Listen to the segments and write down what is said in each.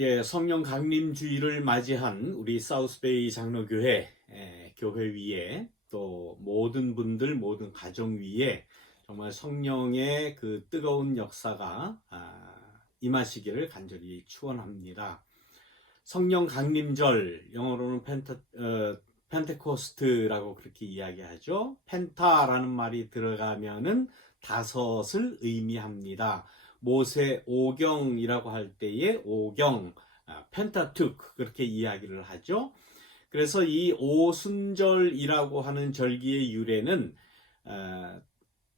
예, 성령 강림주의를 맞이한 우리 사우스베이 장로교회 교회 위에 또 모든 분들 모든 가정 위에 정말 성령의 그 뜨거운 역사가 임하시기를 간절히 축원합니다. 성령 강림절, 영어로는 펜테코스트라고 그렇게 이야기하죠. 펜타라는 말이 들어가면은 다섯을 의미합니다. 모세 오경이라고 할 때의 오경, 펜타투크 그렇게 이야기를 하죠. 그래서 이 오순절이라고 하는 절기의 유래는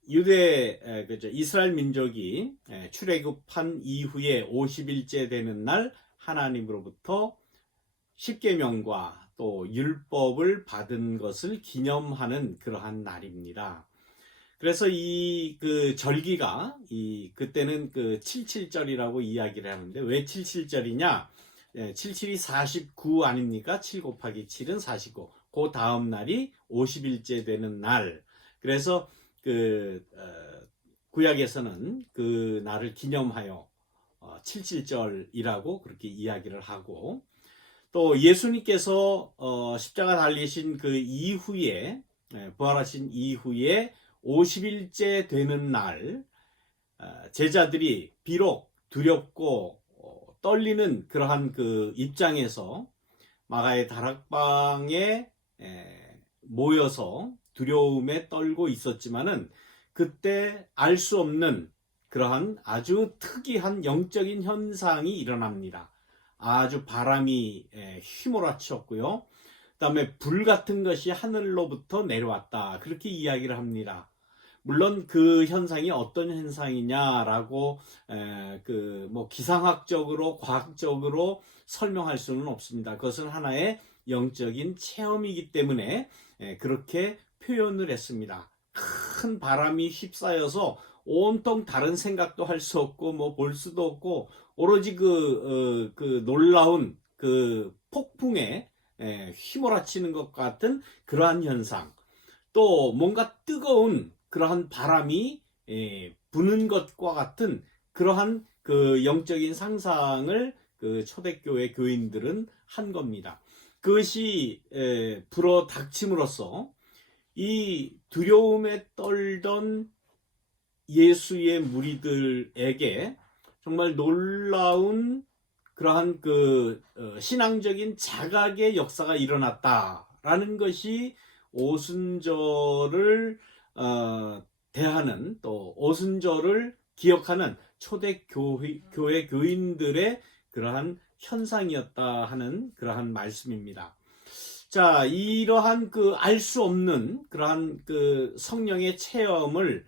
유대 그죠 이스라엘 민족이 출애굽한 이후에 50일째 되는 날 하나님으로부터 십계명과 또 율법을 받은 것을 기념하는 그러한 날입니다. 그래서 이 그 절기가 그때는 그 77절이라고 이야기를 하는데 왜 77절이냐? 77이 49 아닙니까? 7 곱하기 7은 49. 그 다음 날이 50일째 되는 날. 그래서 구약에서는 그 날을 기념하여 77절이라고 그렇게 이야기를 하고 또 예수님께서 십자가 달리신 그 이후에 부활하신 이후에 50일째 되는 날 제자들이 비록 두렵고 떨리는 그러한 그 입장에서 마가의 다락방에 모여서 두려움에 떨고 있었지만은 그때 알 수 없는 그러한 아주 특이한 영적인 현상이 일어납니다. 아주 바람이 휘몰아쳤고요. 그다음에 불 같은 것이 하늘로부터 내려왔다. 그렇게 이야기를 합니다. 물론 그 현상이 어떤 현상이냐라고 뭐 기상학적으로 과학적으로 설명할 수는 없습니다. 그것은 하나의 영적인 체험이기 때문에 그렇게 표현을 했습니다. 큰 바람이 휩싸여서 온통 다른 생각도 할 수 없고 뭐 볼 수도 없고 오로지 그 놀라운 그 폭풍에 휘몰아치는 것 같은 그러한 현상, 또 뭔가 뜨거운 그러한 바람이 부는 것과 같은 그러한 그 영적인 상상을 그 초대교회 교인들은 한 겁니다. 그것이 불어 닥침으로써 이 두려움에 떨던 예수의 무리들에게 정말 놀라운 그러한 그 신앙적인 자각의 역사가 일어났다라는 것이 오순절을 대하는 또 오순절을 기억하는 초대 교회 교인들의 그러한 현상이었다 하는 그러한 말씀입니다. 자, 이러한 그 알 수 없는 그러한 그 성령의 체험을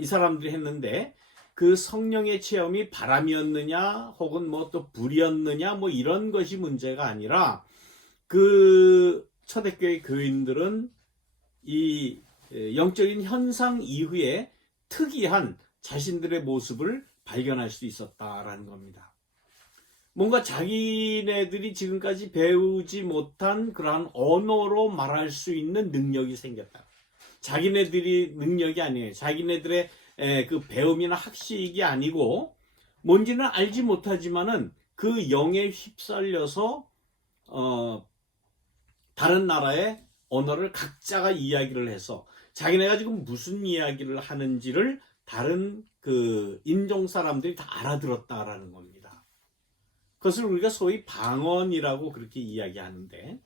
이 사람들이 했는데 그 성령의 체험이 바람이었느냐 혹은 뭐 또 불이었느냐 뭐 이런 것이 문제가 아니라 그 초대교회 교인들은 이 영적인 현상 이후에 특이한 자신들의 모습을 발견할 수 있었다라는 겁니다. 뭔가 자기네들이 지금까지 배우지 못한 그러한 언어로 말할 수 있는 능력이 생겼다. 자기네들이 능력이 아니에요. 자기네들의 그 배움이나 학식이 아니고 뭔지는 알지 못하지만은 그 영에 휩쓸려서 다른 나라의 언어를 각자가 이야기를 해서 자기네가 지금 무슨 이야기를 하는지를 다른 그 인종 사람들이 다 알아들었다라는 겁니다. 그것을 우리가 소위 방언이라고 그렇게 이야기하는데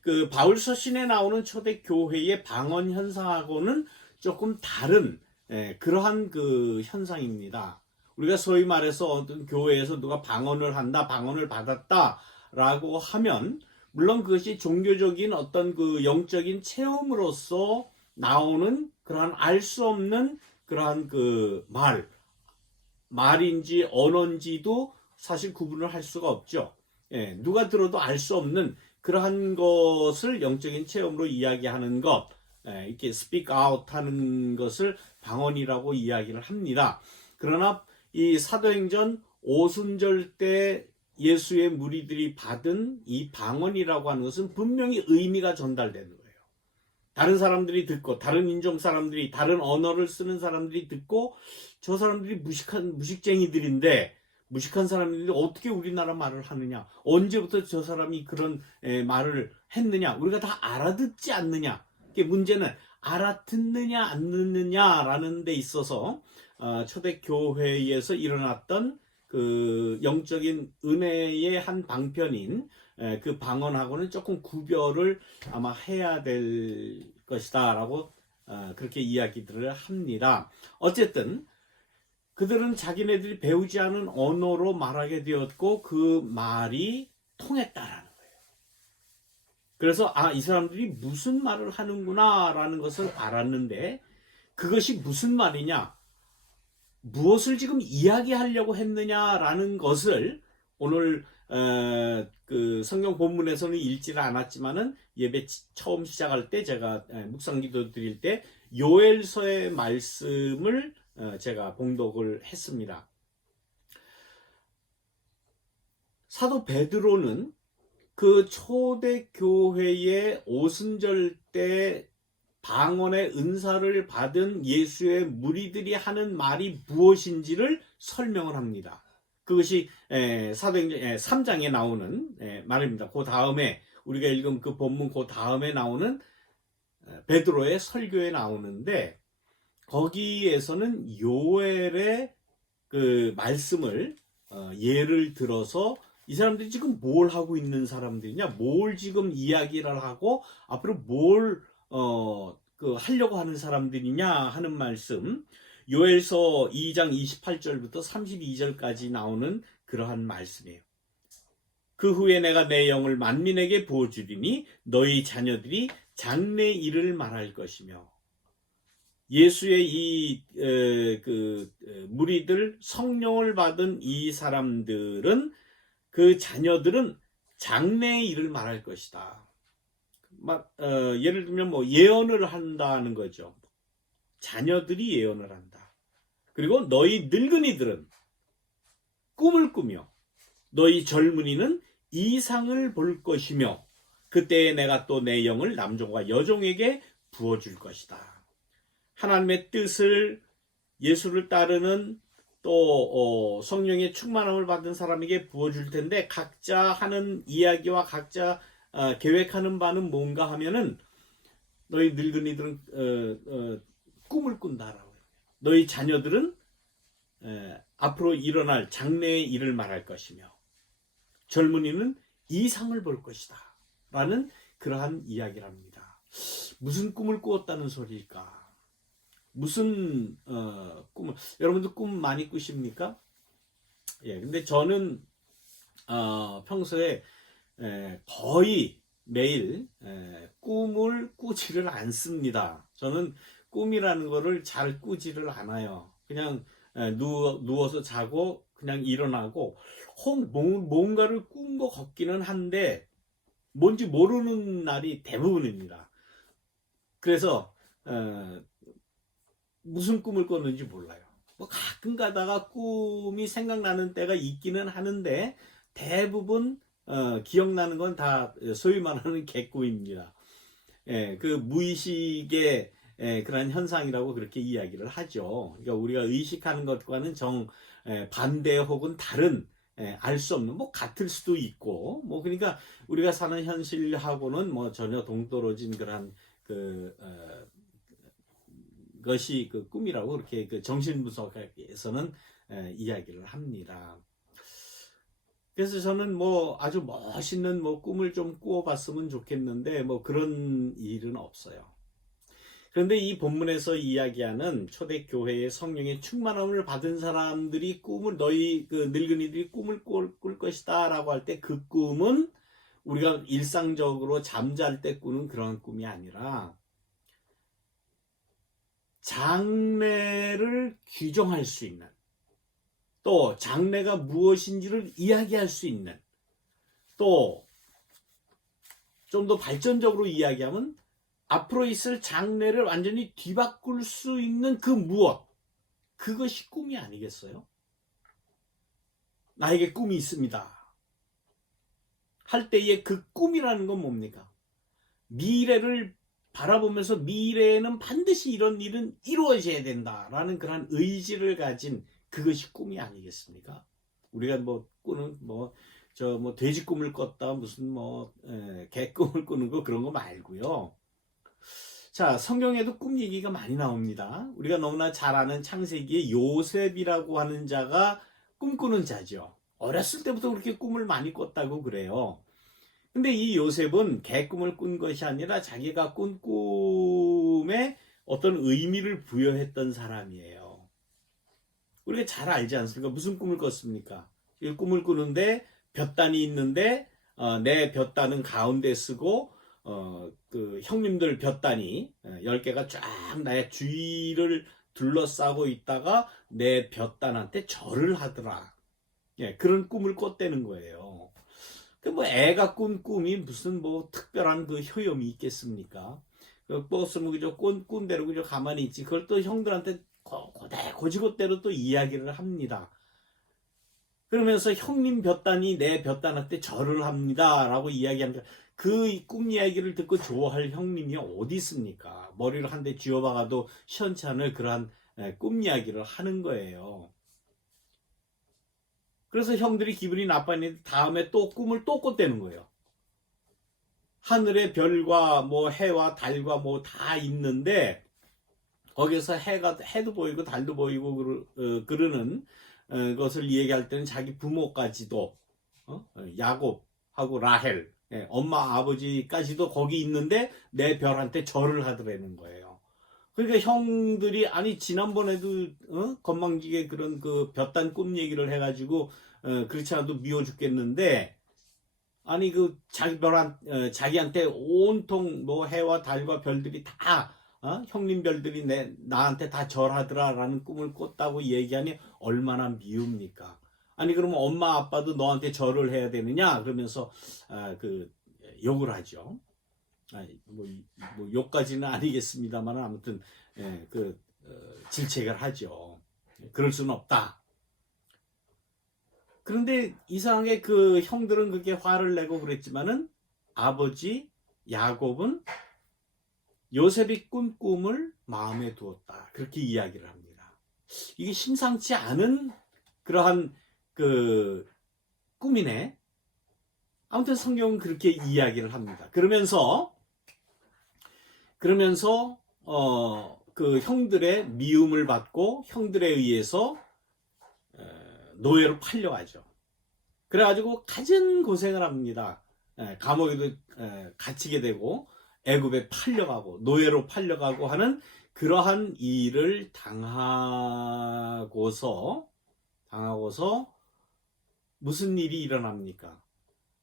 그 바울서신에 나오는 초대 교회의 방언 현상하고는 조금 다른 그러한 그 현상입니다. 우리가 소위 말해서 어떤 교회에서 누가 방언을 한다, 방언을 받았다라고 하면 물론 그것이 종교적인 어떤 그 영적인 체험으로서 나오는 그러한 알 수 없는 그러한 그 말인지 언어인지도 사실 구분을 할 수가 없죠. 누가 들어도 알 수 없는 그러한 것을 영적인 체험으로 이야기하는 것, 이렇게 speak out 하는 것을 방언이라고 이야기를 합니다. 그러나 이 사도행전 오순절 때 예수의 무리들이 받은 이 방언이라고 하는 것은 분명히 의미가 전달되는 거예요. 다른 사람들이 듣고 다른 인종 사람들이 다른 언어를 쓰는 사람들이 듣고 저 사람들이 무식쟁이들인데 무식한 사람인데 어떻게 우리나라 말을 하느냐? 언제부터 저 사람이 그런 말을 했느냐? 우리가 다 알아듣지 않느냐? 이게 문제는 알아듣느냐 안 듣느냐라는 데 있어서 초대교회에서 일어났던 그 영적인 은혜의 한 방편인 그 방언하고는 조금 구별을 아마 해야 될 것이다라고 그렇게 이야기들을 합니다. 어쨌든 그들은 자기네들이 배우지 않은 언어로 말하게 되었고 그 말이 통했다라는 거예요. 그래서 이 사람들이 무슨 말을 하는구나라는 것을 알았는데 그것이 무슨 말이냐, 무엇을 지금 이야기하려고 했느냐라는 것을 오늘 그 성경 본문에서는 읽지를 않았지만은 예배 처음 시작할 때 제가 묵상기도 드릴 때 요엘서의 말씀을 제가 봉독을 했습니다. 사도 베드로는 그 초대교회의 오순절 때 방언의 은사를 받은 예수의 무리들이 하는 말이 무엇인지를 설명을 합니다. 그것이 사도행전 3장에 나오는 말입니다. 그 다음에 우리가 읽은 그 본문 그 다음에 나오는 베드로의 설교에 나오는데 거기에서는 요엘의 그 말씀을 예를 들어서 이 사람들이 지금 뭘 하고 있는 사람들이냐, 뭘 지금 이야기를 하고 앞으로 뭘 하려고 하는 사람들이냐 하는 말씀, 요엘서 2장 28절부터 32절까지 나오는 그러한 말씀이에요. 그 후에 내가 내 영을 만민에게 부어주리니 너희 자녀들이 장래 일을 말할 것이며, 예수의 무리들, 성령을 받은 이 사람들은 그 자녀들은 장래의 일을 말할 것이다. 예를 들면 예언을 한다는 거죠. 자녀들이 예언을 한다. 그리고 너희 늙은이들은 꿈을 꾸며 너희 젊은이는 이상을 볼 것이며 그때에 내가 또 내 영을 남종과 여종에게 부어줄 것이다. 하나님의 뜻을, 예수를 따르는 또 성령의 충만함을 받은 사람에게 부어줄 텐데 각자 하는 이야기와 각자 계획하는 바는 뭔가 하면은 너희 늙은이들은 꿈을 꾼다라고 해요. 너희 자녀들은 앞으로 일어날 장래의 일을 말할 것이며 젊은이는 이상을 볼 것이다 라는 그러한 이야기를 합니다. 무슨 꿈을 꾸었다는 소리일까? 무슨 꿈을, 여러분들 꿈 많이 꾸십니까? 예, 근데 저는 평소에 거의 매일 꿈을 꾸지를 않습니다. 저는 꿈이라는 거를 잘 꾸지를 않아요. 그냥 누워서 자고 그냥 일어나고 뭔가를 꾼 것 같기는 한데 뭔지 모르는 날이 대부분입니다. 그래서 무슨 꿈을 꿨는지 몰라요. 가끔 가다가 꿈이 생각나는 때가 있기는 하는데 대부분 기억나는 건 다 소위 말하는 개꿈입니다. 그 무의식의 그런 현상이라고 그렇게 이야기를 하죠. 그러니까 우리가 의식하는 것과는 반대 혹은 다른 알 수 없는 같을 수도 있고 그러니까 우리가 사는 현실하고는 전혀 동떨어진 그런 것이 그 꿈이라고 그렇게 정신분석에서는 이야기를 합니다. 그래서 저는 아주 멋있는 꿈을 좀 꾸어봤으면 좋겠는데 그런 일은 없어요. 그런데 이 본문에서 이야기하는 초대교회의 성령의 충만함을 받은 사람들이 너희 늙은이들이 꿈을 꿀 것이다 라고 할 때 그 꿈은 우리가 일상적으로 잠잘 때 꾸는 그런 꿈이 아니라 장래를 규정할 수 있는, 또 장래가 무엇인지를 이야기할 수 있는, 또 좀 더 발전적으로 이야기하면 앞으로 있을 장래를 완전히 뒤바꿀 수 있는 그 무엇, 그것이 꿈이 아니겠어요? 나에게 꿈이 있습니다 할 때의 그 꿈이라는 건 뭡니까? 미래를 바라보면서 미래에는 반드시 이런 일은 이루어져야 된다라는 그런 의지를 가진 그것이 꿈이 아니겠습니까? 우리가 뭐 꾸는 돼지 꿈을 꿨다 무슨 개 꿈을 꾸는 거 그런 거 말고요. 자, 성경에도 꿈 얘기가 많이 나옵니다. 우리가 너무나 잘 아는 창세기의 요셉이라고 하는 자가 꿈꾸는 자죠. 어렸을 때부터 그렇게 꿈을 많이 꿨다고 그래요. 근데 이 요셉은 개꿈을 꾼 것이 아니라 자기가 꾼 꿈에 어떤 의미를 부여했던 사람이에요. 우리가 잘 알지 않습니까? 무슨 꿈을 꿨습니까? 이 꿈을 꾸는데 볕단이 있는데 내 볕단은 가운데 쓰고 그 형님들 볕단이 10개가 쫙 나의 주위를 둘러싸고 있다가 내 볕단한테 절을 하더라. 예, 그런 꿈을 꿨다는 거예요. 그 뭐 애가 꾼 꿈이 무슨 뭐 특별한 그 효용이 있겠습니까? 그 꿨으면 그저 꾼 대로 그저 가만히 있지. 그걸 또 형들한테 고지고대로 또 이야기를 합니다. 그러면서 형님 볕단이 내 볕단한테 절을 합니다라고 이야기합니다. 그 꿈 이야기를 듣고 좋아할 형님이 어디 있습니까? 머리를 한 대 쥐어박아도 시원치 않을 그러한 꿈 이야기를 하는 거예요. 그래서 형들이 기분이 나빠했는데 다음에 또 꿈을 또 꿨다는 거예요. 하늘의 별과 뭐 해와 달과 뭐 다 있는데 거기서 해도 보이고 달도 보이고 그러는 것을 얘기할 때는 자기 부모까지도 야곱하고 라헬 엄마 아버지까지도 거기 있는데 내 별한테 절을 하더라는 거예요. 그러니까 형들이 아니 지난번에도 건방지게 그런 그 볕단 꿈 얘기를 해가지고 그렇지 않아도 미워 죽겠는데 아니 그 자기한테 온통 뭐 해와 달과 별들이 다 형님 별들이 나한테 다 절하더라라는 꿈을 꿨다고 얘기하니 얼마나 미웁니까? 아니 그러면 엄마 아빠도 너한테 절을 해야 되느냐? 그러면서 그 욕을 하죠. 뭐 욕까지는 아니겠습니다만 아무튼 질책을 하죠. 그럴 수는 없다. 그런데 이상하게 그 형들은 그렇게 화를 내고 그랬지만은 아버지 야곱은 요셉이 꾼 꿈을 마음에 두었다. 그렇게 이야기를 합니다. 이게 심상치 않은 그러한 그 꿈이네. 아무튼 성경은 그렇게 이야기를 합니다. 그러면서 그 형들의 미움을 받고 형들에 의해서 노예로 팔려가죠. 그래가지고 갖은 고생을 합니다. 감옥에도 갇히게 되고 애굽에 팔려가고 노예로 팔려가고 하는 그러한 일을 당하고서 무슨 일이 일어납니까?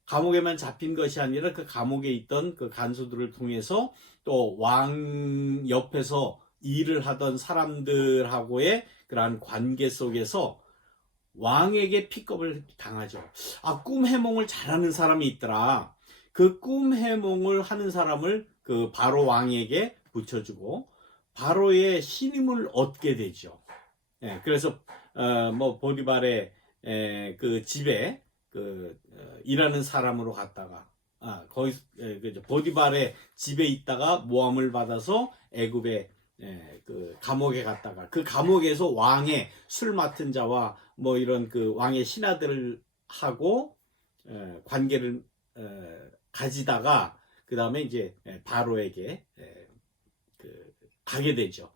감옥에만 잡힌 것이 아니라 그 감옥에 있던 그 간수들을 통해서 또 왕 옆에서 일을 하던 사람들하고의 그러한 관계 속에서 왕에게 픽업을 당하죠. 꿈 해몽을 잘하는 사람이 있더라. 그 꿈 해몽을 하는 사람을 그 바로 왕에게 붙여주고 바로의 신임을 얻게 되죠. 그래서 뭐 보디발의 그 집에 일하는 사람으로 갔다가 거기 보디발의 집에 있다가 모함을 받아서 애굽에 그 감옥에 갔다가 그 감옥에서 왕의 술 맡은 자와 뭐 이런 그 왕의 신하들을 하고 관계를 가지다가 그 다음에 이제 바로에게 가게 되죠.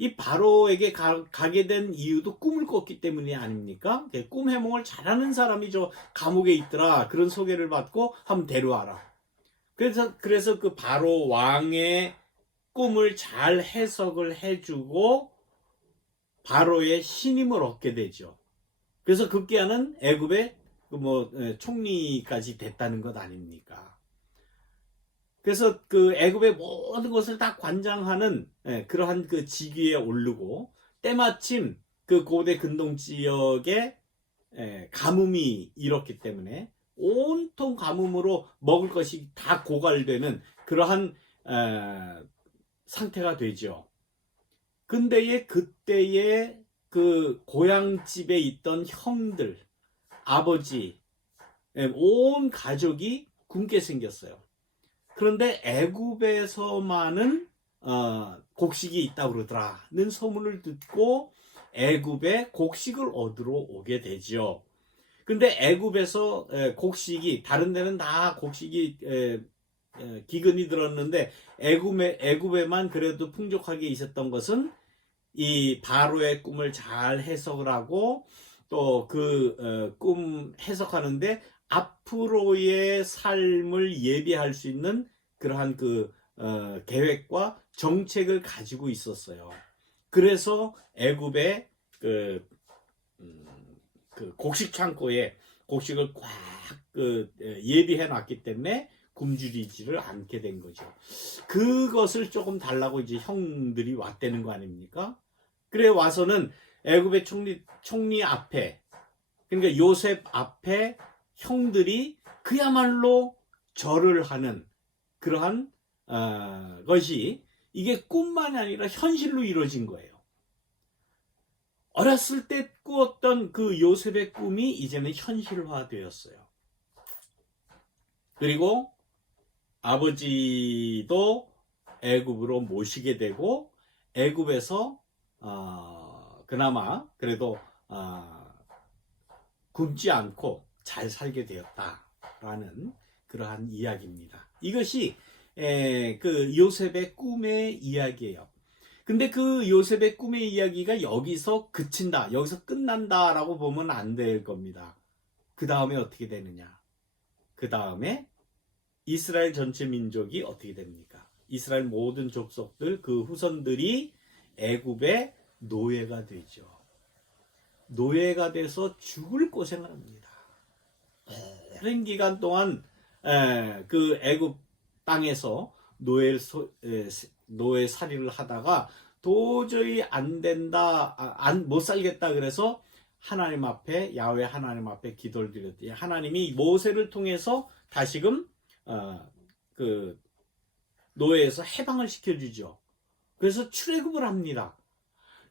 이 바로에게 가게 된 이유도 꿈을 꿨기 때문이 아닙니까? 꿈 해몽을 잘하는 사람이 저 감옥에 있더라. 그런 소개를 받고 한번 데려와라. 그래서 그 바로 왕의 꿈을 잘 해석을 해주고 바로의 신임을 얻게 되죠. 그래서 급기야는 애굽의 총리까지 됐다는 것 아닙니까? 그래서 그 애굽의 모든 것을 다 관장하는 그러한 그 직위에 오르고 때마침 그 고대 근동 지역에 가뭄이 일었기 때문에 온통 가뭄으로 먹을 것이 다 고갈되는 그러한 상태가 되죠. 근데 그때의 그 고향집에 있던 형들, 아버지, 온 가족이 굶게 생겼어요. 그런데 애굽에서만은 곡식이 있다고 그러더라는 소문을 듣고 애굽에 곡식을 얻으러 오게 되죠. 근데 애굽에서 곡식이 다른 데는 다 곡식이 기근이 들었는데 애굽에만 그래도 풍족하게 있었던 것은 이 바로의 꿈을 잘 해석을 하고 또 그 꿈 해석하는데 앞으로의 삶을 예비할 수 있는 그러한 그 계획과 정책을 가지고 있었어요. 그래서 애굽의 그 곡식 창고에 곡식을 꽉 예비해 놨기 때문에 굶주리지를 않게 된 거죠. 그것을 조금 달라고 이제 형들이 왔다는 거 아닙니까? 그래 와서는 애굽의 총리 앞에, 그러니까 요셉 앞에 형들이 그야말로 절을 하는 그러한 것이 이게 꿈만이 아니라 현실로 이루어진 거예요. 어렸을 때 꾸었던 그 요셉의 꿈이 이제는 현실화되었어요. 그리고 아버지도 애굽으로 모시게 되고 애굽에서 그나마 그래도 굶지 않고 잘 살게 되었다라는 그러한 이야기입니다. 이것이 그 요셉의 꿈의 이야기예요. 근데 그 요셉의 꿈의 이야기가 여기서 그친다, 여기서 끝난다라고 보면 안 될 겁니다. 그 다음에 어떻게 되느냐? 그 다음에 이스라엘 전체 민족이 어떻게 됩니까? 이스라엘 모든 족속들, 그 후손들이 애굽의 노예가 되죠. 노예가 돼서 죽을 고생을 합니다. 오랜 기간 동안 그 애굽 땅에서 노예 살이를 하다가 도저히 안 된다, 못 살겠다 그래서 하나님 앞에, 야훼 하나님 앞에 기도를 드렸더니 하나님이 모세를 통해서 다시금 그 노예에서 해방을 시켜주죠. 그래서 출애굽을 합니다.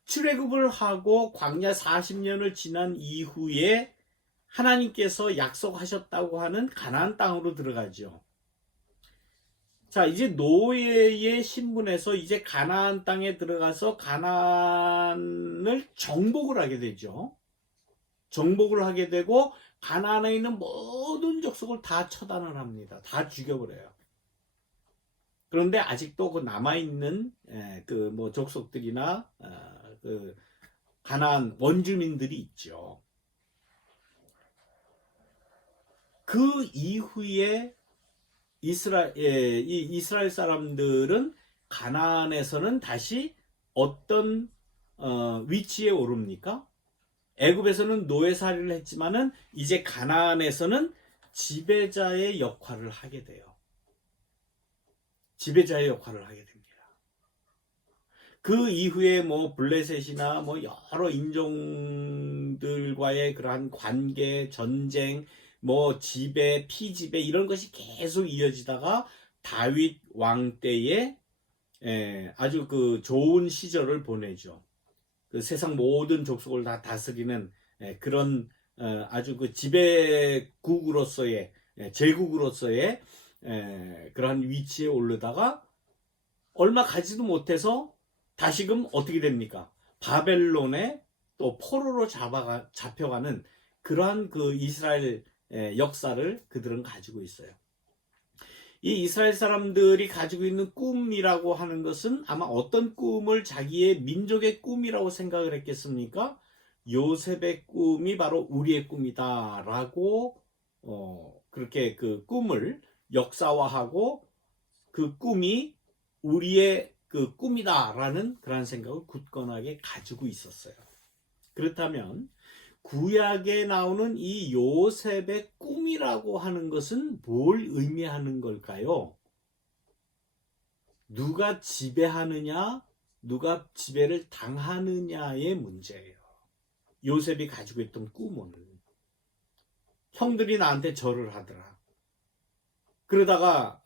출애굽을 하고 광야 40년을 지난 이후에 하나님께서 약속하셨다고 하는 가나안 땅으로 들어가죠. 자, 이제 노예의 신분에서 이제 가나안 땅에 들어가서 가나안을 정복을 하게 되죠. 정복을 하게 되고 가나안에 있는 모든 족속을 다 처단을 합니다. 다 죽여버려요. 그런데 아직도 그 남아있는 그 뭐 족속들이나 그 가나안 원주민들이 있죠. 그 이후에 이스라엘 사람들은 가나안에서는 다시 어떤 위치에 오릅니까? 애굽에서는 노예살이를 했지만은 이제 가나안에서는 지배자의 역할을 하게 돼요. 지배자의 역할을 하게 됩니다. 그 이후에 뭐 블레셋이나 뭐 여러 인종들과의 그러한 관계, 전쟁, 뭐 지배, 피지배 이런 것이 계속 이어지다가 다윗 왕 때에 아주 그 좋은 시절을 보내죠. 그 세상 모든 족속을 다 다스리는 그런 아주 그 지배국으로서의 제국으로서의 그러한 위치에 오르다가 얼마 가지도 못해서 다시금 어떻게 됩니까? 바벨론에 또 포로로 잡혀가는 그러한 그 이스라엘 역사를 그들은 가지고 있어요. 이 이스라엘 사람들이 가지고 있는 꿈이라고 하는 것은 아마 어떤 꿈을 자기의 민족의 꿈이라고 생각을 했겠습니까? 요셉의 꿈이 바로 우리의 꿈이다라고 그렇게 그 꿈을 역사화하고 그 꿈이 우리의 그 꿈이다라는 그런 생각을 굳건하게 가지고 있었어요. 그렇다면 구약에 나오는 이 요셉의 꿈이라고 하는 것은 뭘 의미하는 걸까요? 누가 지배하느냐, 누가 지배를 당하느냐의 문제예요. 요셉이 가지고 있던 꿈은 형들이 나한테 절을 하더라. 그러다가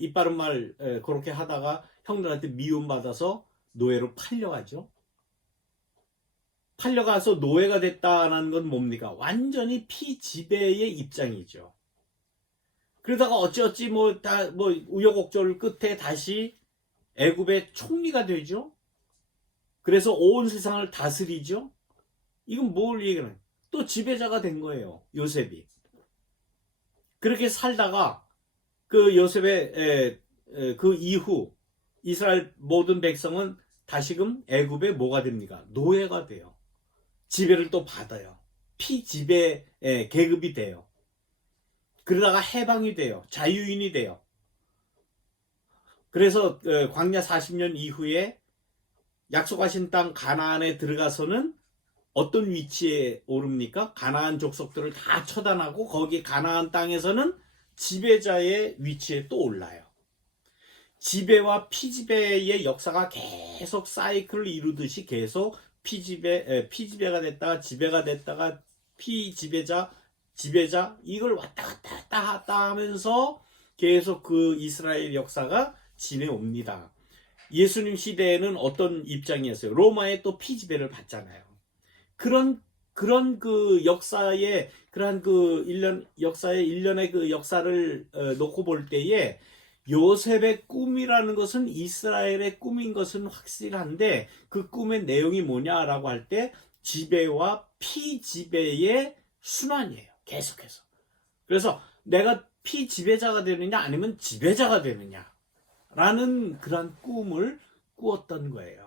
입 바른 말 그렇게 하다가 형들한테 미움받아서 노예로 팔려가죠. 팔려가서 노예가 됐다는 건 뭡니까? 완전히 피지배의 입장이죠. 그러다가 어찌어찌 뭐 우여곡절 끝에 다시 애굽의 총리가 되죠. 그래서 온 세상을 다스리죠. 이건 뭘 얘기하는? 또 지배자가 된 거예요. 요셉이. 그렇게 살다가 그 요셉의 그 이후 이스라엘 모든 백성은 다시금 애굽의 뭐가 됩니까? 노예가 돼요. 지배를 또 받아요. 피지배 계급이 돼요. 그러다가 해방이 돼요. 자유인이 돼요. 그래서 광야 40년 이후에 약속하신 땅 가나안에 들어가서는 어떤 위치에 오릅니까? 가나안 족속들을 다 처단하고 거기 가나안 땅에서는 지배자의 위치에 또 올라요. 지배와 피지배의 역사가 계속 사이클을 이루듯이 계속 피지배가 됐다가 지배가 됐다가 피지배자, 지배자 이걸 왔다 갔다 하면서 계속 그 이스라엘 역사가 지내옵니다. 예수님 시대에는 어떤 입장이었어요? 로마에 또 피지배를 받잖아요. 그런 그 역사의 그러한 그 역사의 일련의 그 역사를 놓고 볼 때에 요셉의 꿈이라는 것은 이스라엘의 꿈인 것은 확실한데 그 꿈의 내용이 뭐냐라고 할 때 지배와 피지배의 순환이에요. 계속해서. 그래서 내가 피지배자가 되느냐 아니면 지배자가 되느냐라는 그런 꿈을 꾸었던 거예요.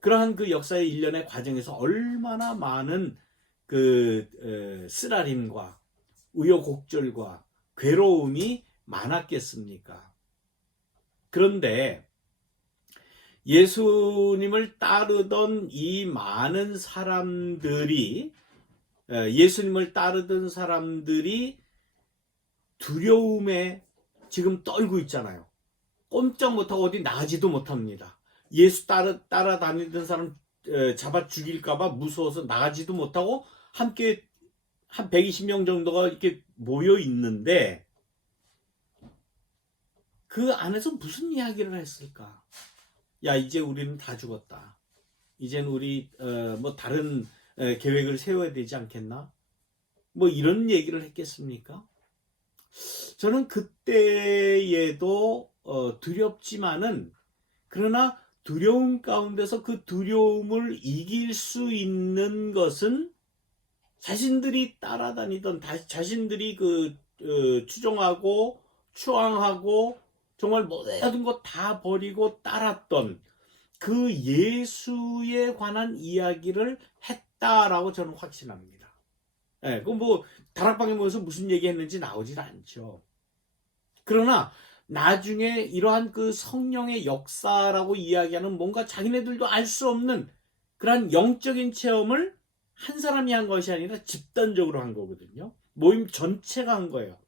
그러한 그 역사의 일련의 과정에서 얼마나 많은 그 쓰라림과 우여곡절과 괴로움이 많았겠습니까? 그런데 예수님을 따르던 이 많은 사람들이 예수님을 따르던 사람들이 두려움에 지금 떨고 있잖아요. 꼼짝 못하고 어디 나가지도 못합니다. 예수 따라다니던 사람 잡아 죽일까봐 무서워서 나가지도 못하고 함께 한 120명 정도가 이렇게 모여 있는데 그 안에서 무슨 이야기를 했을까? 야, 이제 우리는 다 죽었다. 이제는 우리 뭐 다른 계획을 세워야 되지 않겠나? 뭐 이런 얘기를 했겠습니까? 저는 그때에도 두렵지만은 그러나 두려움 가운데서 그 두려움을 이길 수 있는 것은 자신들이 따라다니던 자신들이 그 추종하고 추앙하고 정말 모든 것 다 버리고 따랐던 그 예수에 관한 이야기를 했다라고 저는 확신합니다. 예, 그 뭐 다락방에 모여서 무슨 얘기했는지 나오질 않죠. 그러나 나중에 이러한 그 성령의 역사라고 이야기하는 뭔가 자기네들도 알 수 없는 그러한 영적인 체험을 한 사람이 한 것이 아니라 집단적으로 한 거거든요. 모임 전체가 한 거예요.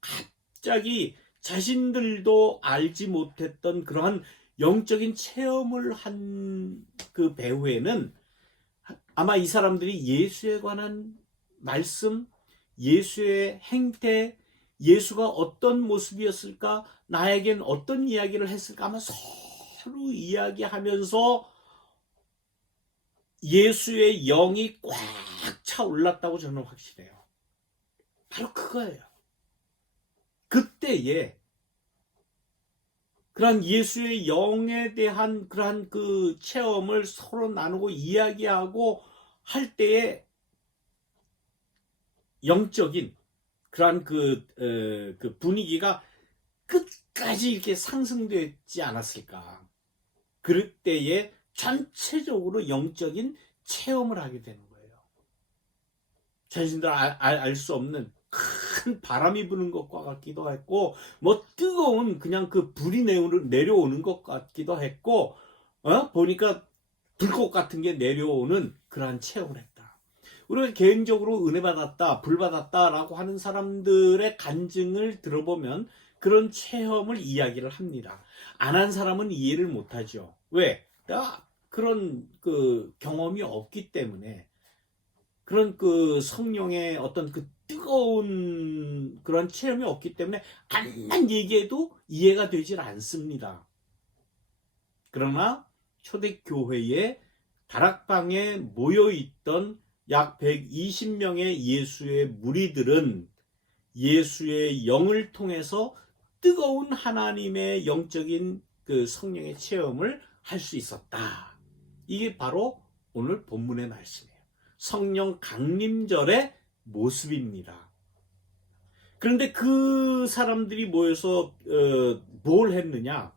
갑자기 자신들도 알지 못했던 그러한 영적인 체험을 한 그 배후에는 아마 이 사람들이 예수에 관한 말씀, 예수의 행태, 예수가 어떤 모습이었을까, 나에겐 어떤 이야기를 했을까 아마 서로 이야기하면서 예수의 영이 꽉 차 올랐다고 저는 확신해요. 바로 그거예요. 그때에 그러한 예수의 영에 대한 그러한 그 체험을 서로 나누고 이야기하고 할 때에 영적인 그러한 그 분위기가 끝까지 이렇게 상승되지 않았을까. 그럴 때에 전체적으로 영적인 체험을 하게 되는 거예요. 자신들 알 수 없는 큰 바람이 부는 것과 같기도 했고 뭐 뜨거운 그냥 그 불이 내려오는 것 같기도 했고 보니까 불꽃 같은 게 내려오는 그러한 체험을 했다. 우리가 개인적으로 은혜 받았다, 불 받았다라고 하는 사람들의 간증을 들어보면 그런 체험을 이야기를 합니다. 안 한 사람은 이해를 못하죠. 왜? 그런 그 경험이 없기 때문에 그런 그 성령의 어떤 그 뜨거운 그런 체험이 없기 때문에 암만 얘기해도 이해가 되질 않습니다. 그러나 초대교회에 다락방에 모여있던 약 120명의 예수의 무리들은 예수의 영을 통해서 뜨거운 하나님의 영적인 그 성령의 체험을 할 수 있었다. 이게 바로 오늘 본문의 말씀이에요. 성령 강림절의 모습입니다. 그런데 그 사람들이 모여서 뭘 했느냐?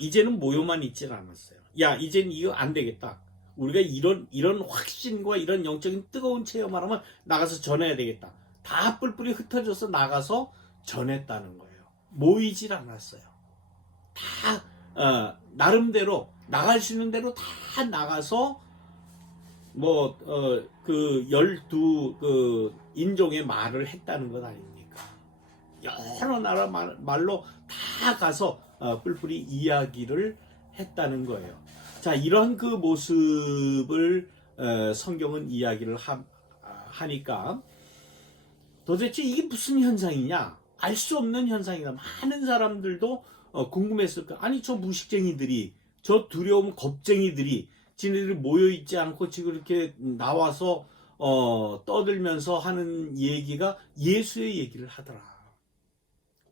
이제는 모여만 있질 않았어요. 야, 이제는 이거 안 되겠다. 우리가 이런 확신과 이런 영적인 뜨거운 체험을 하면 나가서 전해야 되겠다. 다 뿔뿔이 흩어져서 나가서 전했다는 거예요. 모이질 않았어요. 다 나름대로 나갈 수 있는 대로 다 나가서 그 12 인종의 말을 했다는 것 아닙니까? 여러 나라 말로 다 가서 뿔뿔이 이야기를 했다는 거예요. 자, 이런 그 모습을 성경은 이야기를 하니까 도대체 이게 무슨 현상이냐? 알 수 없는 현상이다. 많은 사람들도 궁금했을 거야. 아니, 저 무식쟁이들이, 저 두려움 겁쟁이들이 지네들이 모여있지 않고 지금 이렇게 나와서 떠들면서 하는 얘기가 예수의 얘기를 하더라.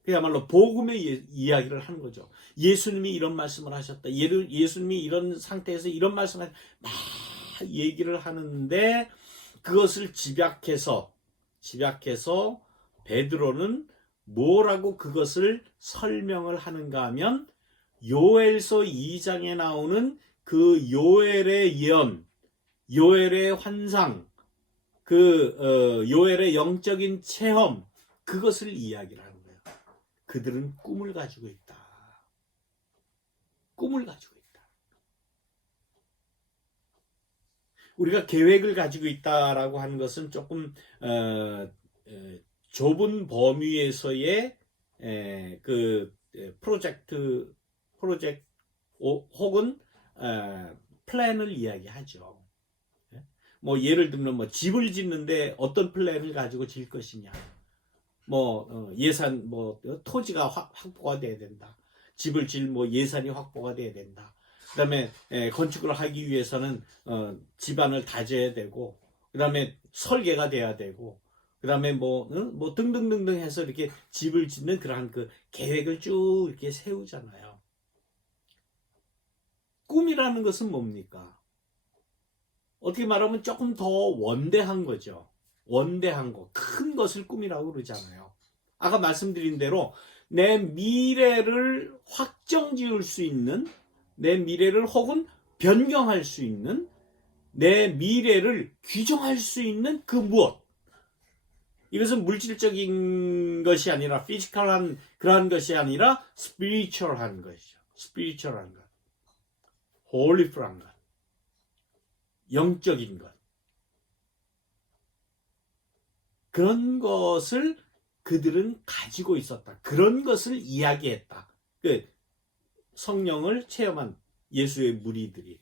그야말로 복음의 이야기를 하는 거죠. 예수님이 이런 말씀을 하셨다. 예수님이 이런 상태에서 이런 말씀을 막 얘기를 하는데 그것을 집약해서 베드로는 뭐라고 그것을 설명을 하는가 하면 요엘서 2장에 나오는 그 요엘의 예언, 요엘의 환상, 요엘의 영적인 체험, 그것을 이야기를 하는 거예요. 그들은 꿈을 가지고 있다. 꿈을 가지고 있다. 우리가 계획을 가지고 있다라고 하는 것은 조금 좁은 범위에서의 프로젝트 혹은 플랜을 이야기하죠. 뭐 예를 들면 집을 짓는데 어떤 플랜을 가지고 질 것이냐. 예산 토지가 확보가 돼야 된다. 집을 질 예산이 확보가 돼야 된다. 그다음에 건축을 하기 위해서는 집안을 다져야 되고, 그다음에 설계가 돼야 되고, 그다음에 등등등등 해서 이렇게 집을 짓는 그러한 그 계획을 쭉 이렇게 세우잖아요. 꿈이라는 것은 뭡니까? 어떻게 말하면 조금 더 원대한 거죠. 원대한 거, 큰 것을 꿈이라고 그러잖아요. 아까 말씀드린 대로 내 미래를 확정 지을 수 있는, 내 미래를 혹은 변경할 수 있는, 내 미래를 규정할 수 있는 그 무엇. 이것은 물질적인 것이 아니라 피지컬한 그러한 것이 아니라 스피리추얼한 것이죠. 스피리추얼한 것. 홀리풀한 것. 영적인 것. 그런 것을 그들은 가지고 있었다. 그런 것을 이야기했다. 성령을 체험한 예수의 무리들이.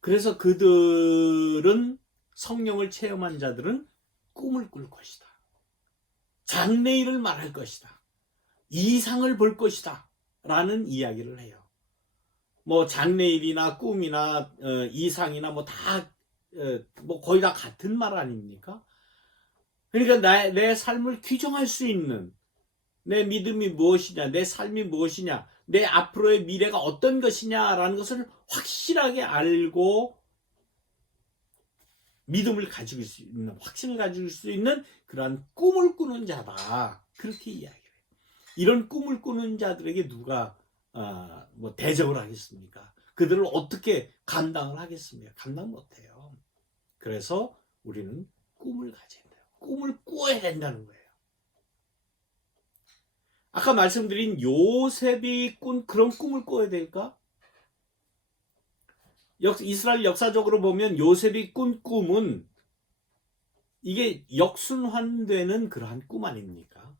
그래서 그들은 성령을 체험한 자들은 꿈을 꿀 것이다. 장래일을 말할 것이다. 이상을 볼 것이다. 라는 이야기를 해요. 장래일이나 꿈이나 이상이나 다 거의 다 같은 말 아닙니까? 그러니까 내 삶을 규정할 수 있는, 내 믿음이 무엇이냐, 내 삶이 무엇이냐, 내 앞으로의 미래가 어떤 것이냐라는 것을 확실하게 알고 믿음을 가지고 수 있는, 확신을 가질 수 있는 그러한 꿈을 꾸는 자다. 그렇게 이야기해요. 이런 꿈을 꾸는 자들에게 누가 대접을 하겠습니까? 그들을 어떻게 감당을 하겠습니까? 감당 못해요. 그래서 우리는 꿈을 가져야 돼요. 꿈을 꾸어야 된다는 거예요. 아까 말씀드린 요셉이 꾼 그런 꿈을 꿔야 될까? 이스라엘 역사적으로 보면 요셉이 꾼 꿈은 이게 역순환되는 그러한 꿈 아닙니까?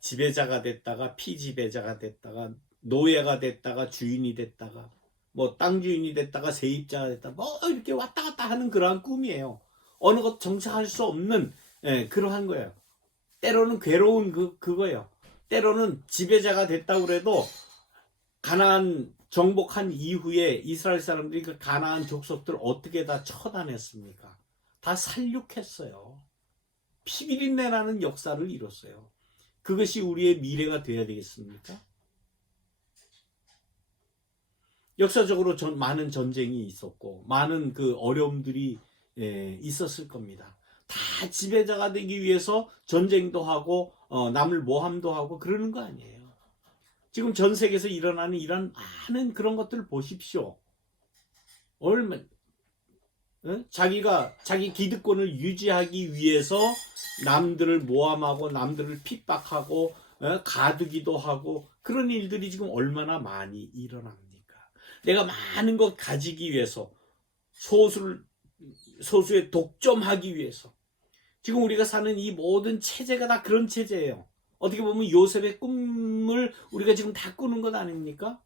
지배자가 됐다가 피지배자가 됐다가 노예가 됐다가 주인이 됐다가 땅 주인이 됐다가 세입자가 됐다가 이렇게 왔다 갔다 하는 그러한 꿈이에요. 어느 것 정착할 수 없는 그러한 거예요. 때로는 괴로운 그거예요. 때로는 지배자가 됐다고 그래도 가나안 정복한 이후에 이스라엘 사람들이 그 가나안 족속들 어떻게 다 처단했습니까? 다 살육했어요. 피비린내 나는 역사를 이뤘어요. 그것이 우리의 미래가 되어야 되겠습니까? 역사적으로 많은 전쟁이 있었고 많은 그 어려움들이 있었을 겁니다. 다 지배자가 되기 위해서 전쟁도 하고 남을 모함도 하고 그러는 거 아니에요. 지금 전 세계에서 일어나는 이런 많은 그런 것들을 보십시오. 얼마 자기가 자기 기득권을 유지하기 위해서 남들을 모함하고 남들을 핍박하고 가두기도 하고 그런 일들이 지금 얼마나 많이 일어납니까? 내가 많은 것 가지기 위해서 소수의 독점하기 위해서 지금 우리가 사는 이 모든 체제가 다 그런 체제예요. 어떻게 보면 요셉의 꿈을 우리가 지금 다 꾸는 것 아닙니까?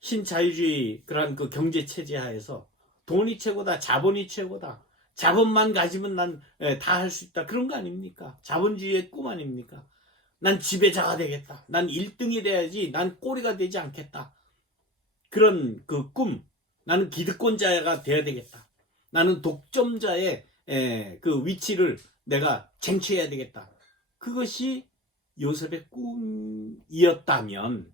신자유주의 그런 그 경제 체제 하에서 돈이 최고다, 자본이 최고다. 자본만 가지면 난 다 할 수 있다. 그런 거 아닙니까? 자본주의의 꿈 아닙니까? 난 지배자가 되겠다. 난 1등이 돼야지. 난 꼬리가 되지 않겠다. 그런 그 꿈. 나는 기득권자가 돼야 되겠다. 나는 독점자의 그 위치를 내가 쟁취해야 되겠다. 그것이 요셉의 꿈이었다면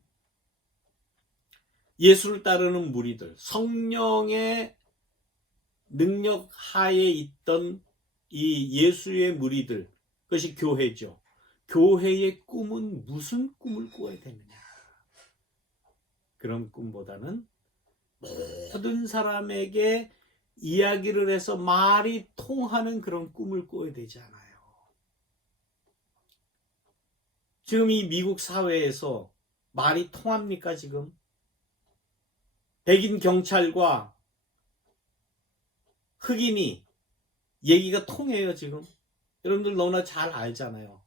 예수를 따르는 무리들, 성령의 능력 하에 있던 이 예수의 무리들, 그것이 교회죠. 교회의 꿈은 무슨 꿈을 꾸어야 되느냐? 그런 꿈보다는 모든 사람에게 이야기를 해서 말이 통하는 그런 꿈을 꾸어야 되지 않아요. 지금 이 미국 사회에서 말이 통합니까, 지금? 백인 경찰과 흑인이 얘기가 통해요, 지금. 여러분들 너무나 잘 알잖아요.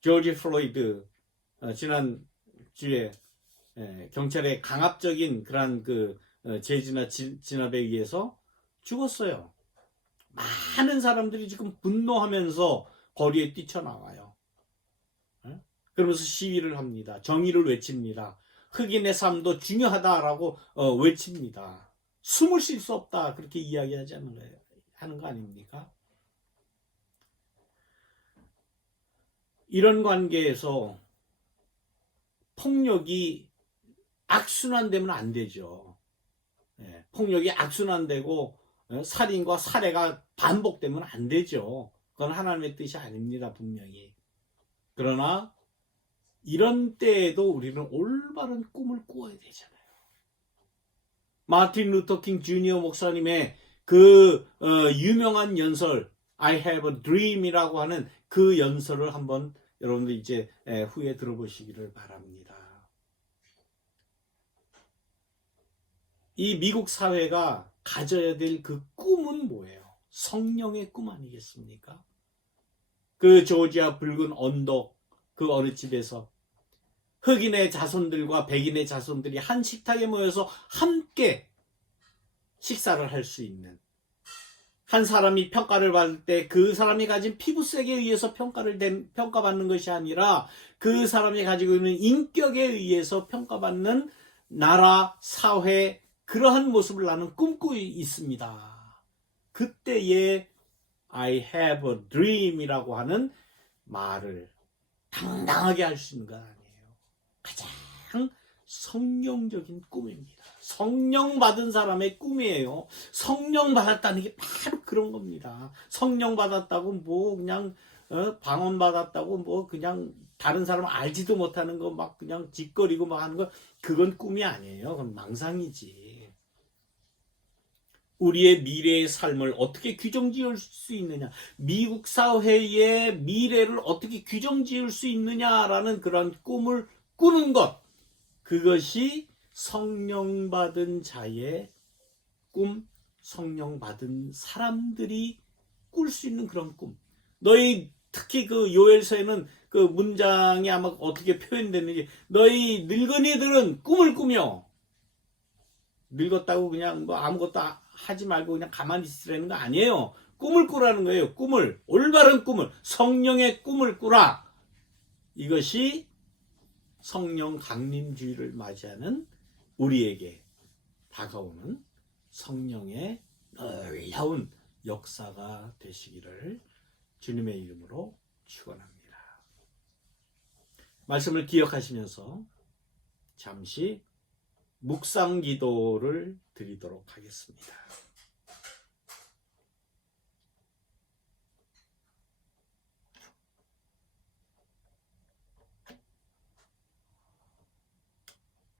조지 플로이드, 지난 주에 경찰의 강압적인 그런 그 재진압 진압에 의해서 죽었어요. 많은 사람들이 지금 분노하면서 거리에 뛰쳐나와요. 그러면서 시위를 합니다. 정의를 외칩니다. 흑인의 삶도 중요하다라고 외칩니다. 숨을 쉴 수 없다 그렇게 이야기하지 하는 거 아닙니까? 이런 관계에서 폭력이 악순환되면 안 되죠. 폭력이 악순환되고 살인과 살해가 반복되면 안 되죠. 그건 하나님의 뜻이 아닙니다, 분명히. 그러나 이런 때에도 우리는 올바른 꿈을 꾸어야 되잖아요. 마틴 루터 킹 주니어 목사님의 그 유명한 연설 I have a dream이라고 하는 그 연설을 한번 여러분들 이제 후에 들어보시기를 바랍니다. 이 미국 사회가 가져야 될 그 꿈은 뭐예요? 성령의 꿈 아니겠습니까? 그 조지아 붉은 언덕 그 어느 집에서 흑인의 자손들과 백인의 자손들이 한 식탁에 모여서 함께 식사를 할 수 있는, 한 사람이 평가를 받을 때 그 사람이 가진 피부색에 의해서 평가받는 것이 아니라 그 사람이 가지고 있는 인격에 의해서 평가받는 나라, 사회, 그러한 모습을 나는 꿈꾸고 있습니다. 그때의 I have a dream이라고 하는 말을 당당하게 할 수 있는 것 아니에요. 가장 성령적인 꿈입니다. 성령 받은 사람의 꿈이에요. 성령 받았다는 게 바로 그런 겁니다. 성령 받았다고 뭐 그냥 방언 받았다고 뭐 그냥 다른 사람 알지도 못하는 거 막 그냥 짓거리고 막 하는 거, 그건 꿈이 아니에요. 그건 망상이지. 우리의 미래의 삶을 어떻게 규정지을 수 있느냐, 미국 사회의 미래를 어떻게 규정지을 수 있느냐라는 그런 꿈을 꾸는 것, 그것이 성령 받은 자의 꿈, 성령 받은 사람들이 꿀 수 있는 그런 꿈. 너희 특히 그 요엘서에는 그 문장이 아마 어떻게 표현됐는지, 너희 늙은이들은 꿈을 꾸며, 늙었다고 그냥 뭐 아무것도 하지 말고 그냥 가만히 있으라는 거 아니에요. 꿈을 꾸라는 거예요. 꿈을, 올바른 꿈을, 성령의 꿈을 꾸라. 이것이 성령 강림주의를 맞이하는 우리에게 다가오는 성령의 놀라운 역사가 되시기를 주님의 이름으로 축원합니다. 말씀을 기억하시면서 잠시 묵상 기도를 드리도록 하겠습니다.